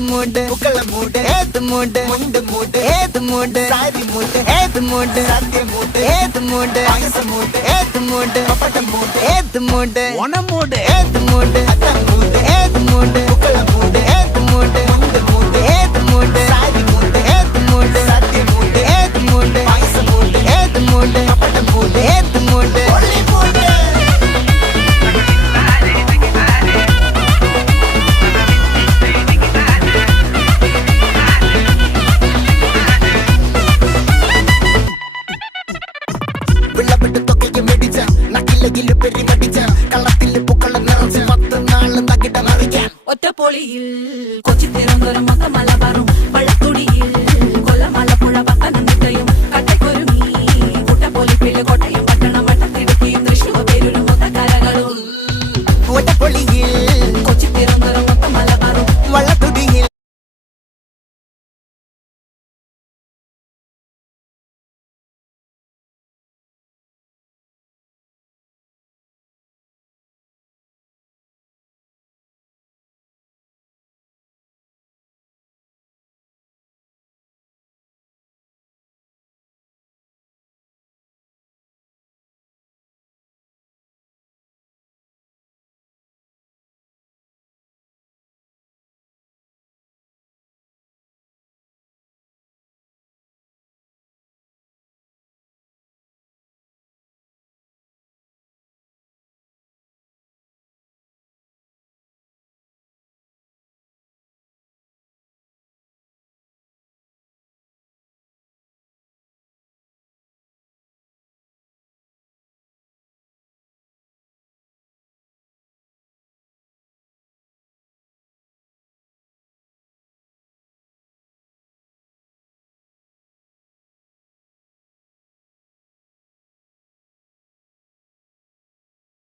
മൂട് പുക്കള മൂട് ഏത് മൂട് മുണ്ട് മൂട് ഏത് മൂട് സാരി മൂട് ഏത് മൂട് സദ്യ മൂട് ഏത് മൂട് പായസ മൂട് ഏത് മൂട് പപ്പടം മൂട് ഏത് മൂട് ഓണം മൂട് ഏത് മൂട് അത്തം മൂട് ഏത് മൂട് പുക്കള മൂട് ഏത് മൂട് മുണ്ട് മൂട് ഏത് മൂട് സാരി മൂട് ഏത് മൂട് സദ്യ മൂട് ഏത് മൂട് പായസ മൂട് ഏത് മൂട് പപ്പടം മൂട് ഏത് മൂട് ഒള്ളി മൂട് ഒറ്റപ്പൊളിയിൽ കൊച്ചി തിരുവനന്തപുരം മൊത്തം മലബാറും